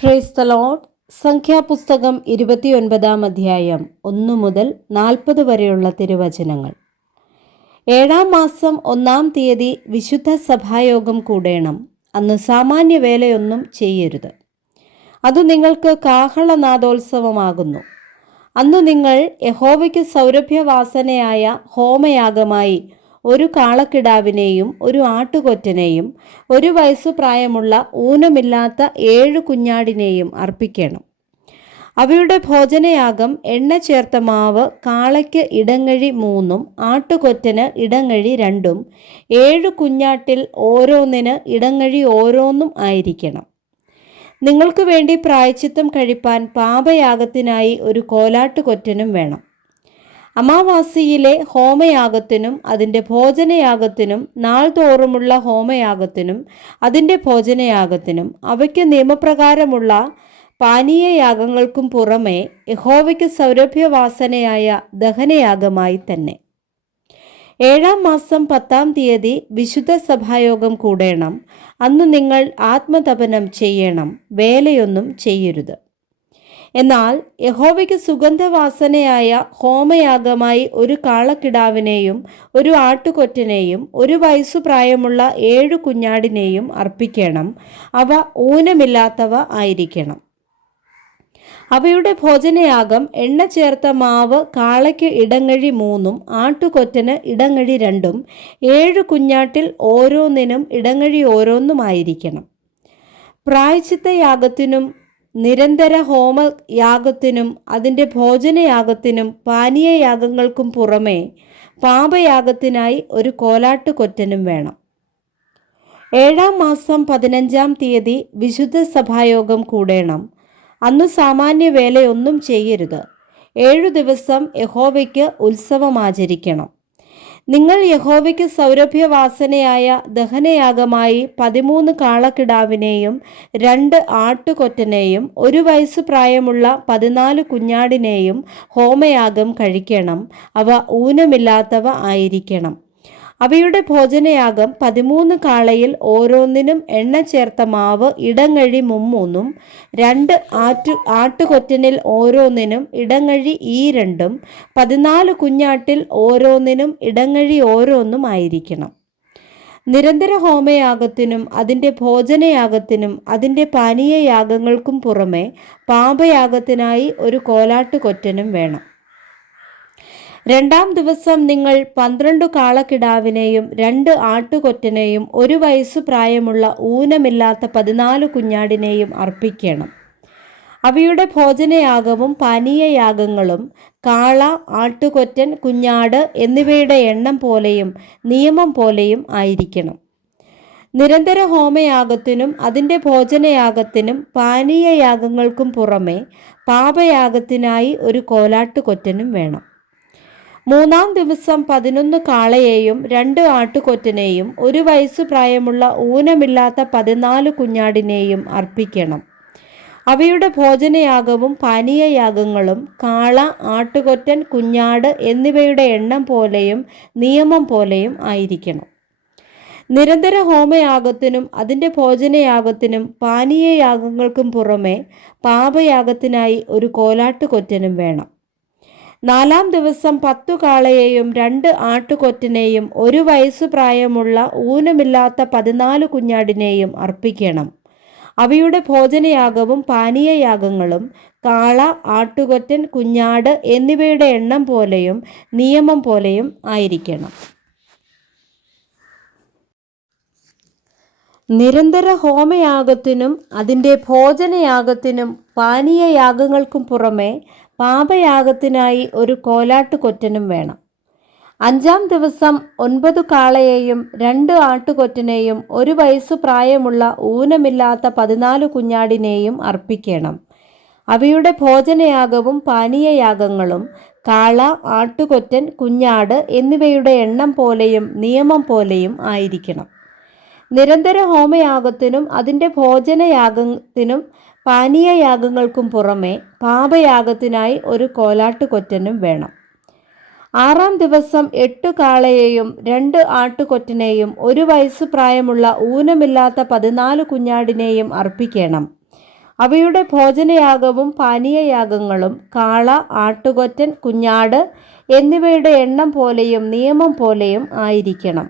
Praise the Lord. സംഖ്യാപുസ്തകം 29 അധ്യായം 1 മുതൽ 40 വരെയുള്ള തിരുവചനങ്ങൾ. 7 മാസം 1 തീയതി വിശുദ്ധ സഭായോഗം കൂടേണം. അന്ന് സാമാന്യ വേലയൊന്നും ചെയ്യരുത്. അത് നിങ്ങൾക്ക് കാഹളനാദോത്സവമാകുന്നു. അന്നു നിങ്ങൾ യഹോവയ്ക്ക് സൗരഭ്യവാസനയായ ഹോമയാഗമായി ഒരു കാളക്കിടാവിനെയും ഒരു ആട്ടുകൊറ്റനെയും 1 വയസ്സു പ്രായമുള്ള ഊനമില്ലാത്ത 7 കുഞ്ഞാടിനെയും അർപ്പിക്കണം. അവയുടെ ഭോജനയാഗം എണ്ണ ചേർത്ത മാവ് കാളയ്ക്ക് ഇടങ്ങഴി 3 ആട്ടുകൊറ്റന് ഇടങ്ങഴി 2 7 കുഞ്ഞാട്ടിൽ ഓരോന്നിന് ഇടങ്ങഴി ഓരോന്നും ആയിരിക്കണം. നിങ്ങൾക്ക് വേണ്ടി പ്രായശ്ചിത്തം കഴിപ്പാൻ പാപയാഗത്തിനായി ഒരു കോലാട്ടുകൊറ്റനും വേണം. അമാവാസിയിലെ ഹോമയാഗത്തിനും അതിൻ്റെ ഭോജനയാഗത്തിനും നാൾതോറുമുള്ള ഹോമയാഗത്തിനും അതിൻ്റെ ഭോജനയാഗത്തിനും അവയ്ക്ക് നിയമപ്രകാരമുള്ള പാനീയയാഗങ്ങൾക്കും പുറമെ യഹോവയ്ക്ക് സൗരഭ്യവാസനയായ ദഹനയാഗമായി തന്നെ. 7 മാസം 10 തീയതി വിശുദ്ധ സഭായോഗം കൂടേണം. അന്ന് നിങ്ങൾ ആത്മതപനം ചെയ്യണം, വേലയൊന്നും ചെയ്യരുത്. എന്നാൽ യഹോവയ്ക്ക് സുഗന്ധവാസനയായ ഹോമയാഗമായി ഒരു കാളക്കിടാവിനെയും ഒരു ആട്ടുകൊറ്റനെയും 1 വയസ്സു പ്രായമുള്ള 7 കുഞ്ഞാടിനെയും അർപ്പിക്കണം. അവ ഊനമില്ലാത്തവ ആയിരിക്കണം. അവയുടെ ഭോജനയാഗം എണ്ണ ചേർത്ത മാവ് കാളയ്ക്ക് ഇടങ്ങഴി 3 ആട്ടുകൊറ്റന് ഇടങ്ങഴി 2 7 കുഞ്ഞാട്ടിൽ ഓരോന്നിനും ഇടങ്ങഴി ഓരോന്നുമായിരിക്കണം. പ്രായശ്ചിത്തയാഗത്തിനും നിരന്തര ഹോമയാഗത്തിനും അതിൻ്റെ ഭോജനയാഗത്തിനും പാനീയയാഗങ്ങൾക്കും പുറമെ പാപയാഗത്തിനായി ഒരു കോലാട്ടുകൊറ്റനും വേണം. 7 മാസം 15 തീയതി വിശുദ്ധ സഭായോഗം കൂടേണം. അന്ന് സാമാന്യ വേലയൊന്നും ചെയ്യരുത്. 7 ദിവസം യഹോവയ്ക്ക് ഉത്സവമാചരിക്കണം. നിങ്ങൾ യഹോവയ്ക്ക് സൗരഭ്യവാസനയായ ദഹനയാഗമായി 13 കാളക്കിടാവിനെയും 2 ആട്ടുകൊറ്റനെയും 1 വയസ്സു പ്രായമുള്ള 14 കുഞ്ഞാടിനെയും ഹോമയാഗം കഴിക്കണം. അവ ഊനമില്ലാത്തവ ആയിരിക്കണം. അവയുടെ ഭോജനയാഗം 13 കാളയിൽ ഓരോന്നിനും എണ്ണ ചേർത്ത മാവ് ഇടങ്ങഴി 3 2 ആട്ടുകൊറ്റനിൽ ഓരോന്നിനും ഇടങ്ങഴി 2 14 കുഞ്ഞാട്ടിൽ ഓരോന്നിനും ഇടങ്ങഴി ഓരോന്നും ആയിരിക്കണം. നിരന്തര ഹോമയാഗത്തിനും അതിൻ്റെ ഭോജനയാഗത്തിനും അതിൻ്റെ പാനീയയാഗങ്ങൾക്കും പുറമെ പാപയാഗത്തിനായി ഒരു കോലാട്ടുകൊറ്റനും വേണം. 2 ദിവസം നിങ്ങൾ 12 കാളക്കിടാവിനെയും 2 ആട്ടുകൊറ്റനെയും 1 വയസ്സു പ്രായമുള്ള ഊനമില്ലാത്ത 14 കുഞ്ഞാടിനെയും അർപ്പിക്കണം. അവയുടെ ഭോജനയാഗവും പാനീയയാഗങ്ങളും കാള, ആട്ടുകൊറ്റൻ, കുഞ്ഞാട് എന്നിവയുടെ എണ്ണം പോലെയും നിയമം പോലെയും ആയിരിക്കണം. നിരന്തര ഹോമയാഗത്തിനും അതിൻ്റെ ഭോജനയാഗത്തിനും പാനീയയാഗങ്ങൾക്കും പുറമെ പാപയാഗത്തിനായി ഒരു കോലാട്ടുകൊറ്റനും വേണം. 3 ദിവസം 11 കാളയെയും 2 ആട്ടുകൊറ്റനെയും 1 വയസ്സു പ്രായമുള്ള ഊനമില്ലാത്ത 14 കുഞ്ഞാടിനെയും അർപ്പിക്കണം. അവയുടെ ഭോജനയാഗവും പാനീയയാഗങ്ങളും കാള, ആട്ടുകൊറ്റൻ, കുഞ്ഞാട് എന്നിവയുടെ എണ്ണം പോലെയും നിയമം പോലെയും ആയിരിക്കണം. നിരന്തര ഹോമയാഗത്തിനും അതിൻ്റെ ഭോജനയാഗത്തിനും പാനീയയാഗങ്ങൾക്കും പുറമെ പാപയാഗത്തിനായി ഒരു കോലാട്ടുകൊറ്റനും വേണം. 4 ദിവസം 10 കാളയെയും 2 ആട്ടുകൊറ്റനെയും 1 വയസ്സു പ്രായമുള്ള ഊനമില്ലാത്ത 14 കുഞ്ഞാടിനെയും അർപ്പിക്കണം. അവയുടെ ഭോജനയാഗവും പാനീയയാഗങ്ങളും കാള, ആട്ടുകൊറ്റൻ, കുഞ്ഞാട് എന്നിവയുടെ എണ്ണം പോലെയും നിയമം പോലെയും ആയിരിക്കണം. നിരന്തര ഹോമയാഗത്തിനും അതിൻ്റെ ഭോജനയാഗത്തിനും പാനീയയാഗങ്ങൾക്കും പുറമെ പാപയാഗത്തിനായി ഒരു കോലാട്ടുകൊറ്റനും വേണം. 5 ദിവസം 9 കാളയെയും 2 ആട്ടുകൊറ്റനെയും 1 വയസ്സു പ്രായമുള്ള ഊനമില്ലാത്ത 14 കുഞ്ഞാടിനെയും അർപ്പിക്കണം. അവയുടെ ഭോജനയാഗവും പാനീയയാഗങ്ങളും കാള, ആട്ടുകൊറ്റൻ, കുഞ്ഞാട് എന്നിവയുടെ എണ്ണം പോലെയും നിയമം പോലെയും ആയിരിക്കണം. നിരന്തര ഹോമയാഗത്തിനും അതിൻ്റെ ഭോജനയാഗത്തിനും പാനീയയാഗങ്ങൾക്കും പുറമെ പാപയാഗത്തിനായി ഒരു കോലാട്ടുകൊറ്റനും വേണം. 6 ദിവസം 8 കാളയെയും 2 ആട്ടുകൊറ്റനെയും 1 വയസ്സു പ്രായമുള്ള ഊനമില്ലാത്ത 14 കുഞ്ഞാടിനെയും അർപ്പിക്കണം. അവയുടെ ഭോജനയാഗവും പാനീയയാഗങ്ങളും കാള, ആട്ടുകൊറ്റൻ, കുഞ്ഞാട് എന്നിവയുടെ എണ്ണം പോലെയും നിയമം പോലെയും ആയിരിക്കണം.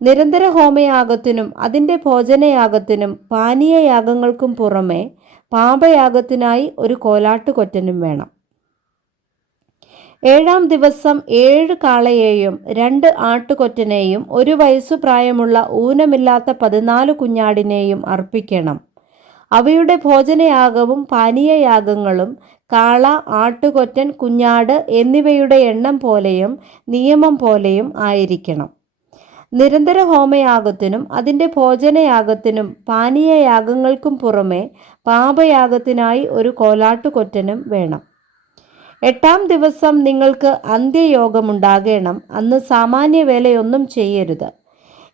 നിരന്തര ഹോമയാഗത്തിനും അതിൻ്റെ ഭോജനയാഗത്തിനും പാനീയയാഗങ്ങൾക്കും പുറമെ പാപയാഗത്തിനായി ഒരു കോലാട്ടുകൊറ്റനും വേണം. 7-ാം ദിവസം 7 കാളയെയും 2 ആട്ടുകൊറ്റനെയും 1 വയസ്സു പ്രായമുള്ള ഊനമില്ലാത്ത 14 കുഞ്ഞാടിനെയും അർപ്പിക്കണം. അവയുടെ ഭോജനയാഗവും പാനീയയാഗങ്ങളും കാള, ആട്ടുകൊറ്റൻ, കുഞ്ഞാട് എന്നിവയുടെ എണ്ണം പോലെയും നിയമം പോലെയും ആയിരിക്കണം. നിരന്തര ഹോമയാഗത്തിനും അതിൻ്റെ ഭോജനയാഗത്തിനും പാനീയയാഗങ്ങൾക്കും പുറമെ പാപയാഗത്തിനായി ഒരു കോലാട്ടുകൊറ്റനും വേണം. 8-ാം ദിവസം നിങ്ങൾക്ക് അന്ത്യയോഗമുണ്ടാകേണം. അന്ന് സാമാന്യ വേലയൊന്നും ചെയ്യരുത്.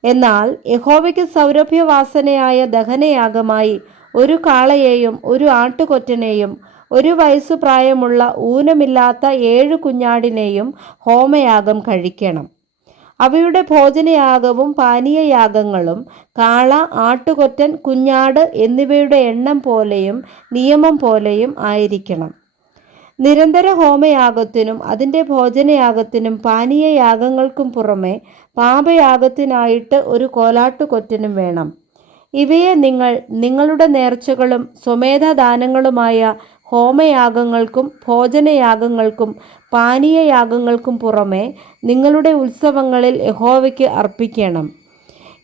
എന്നാൽ യഹോവയ്ക്ക് സൗരഭ്യവാസനയായ ദഹനയാഗമായി 1 കാളയെയും 1 ആട്ടുകൊറ്റനെയും 1 വയസ്സു പ്രായമുള്ള ഊനമില്ലാത്ത 7 കുഞ്ഞാടിനെയും ഹോമയാഗം കഴിക്കണം. അവയുടെ ഭോജനയാഗവും പാനീയയാഗങ്ങളും കാള, ആട്ടുകൊറ്റൻ, കുഞ്ഞാട് എന്നിവയുടെ എണ്ണം പോലെയും നിയമം പോലെയും ആയിരിക്കണം. നിരന്തര ഹോമയാഗത്തിനും അതിൻ്റെ ഭോജനയാഗത്തിനും പാനീയയാഗങ്ങൾക്കും പുറമെ പാപയാഗത്തിനായിട്ട് ഒരു കോലാട്ടുകൊറ്റനും വേണം. ഇവയെ നിങ്ങൾ നിങ്ങളുടെ നേർച്ചകളും സ്വമേധദാനങ്ങളുമായ ഹോമയാഗങ്ങൾക്കും ഭോജനയാഗങ്ങൾക്കും പാനീയയാഗങ്ങൾക്കും പുറമെ നിങ്ങളുടെ ഉത്സവങ്ങളിൽ യഹോവയ്ക്ക് അർപ്പിക്കണം.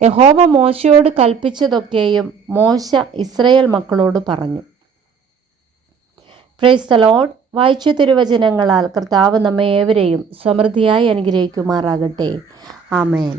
യഹോവ മോശയോട് കൽപ്പിച്ചതൊക്കെയും മോശ ഇസ്രായേൽ മക്കളോട് പറഞ്ഞു. Praise the Lord. വായിച്ച തിരുവചനങ്ങളാൽ കർത്താവ് നമ്മെ ഏവരെയും സമൃദ്ധിയായി അനുഗ്രഹിക്കുമാറാകട്ടെ. ആമേൻ.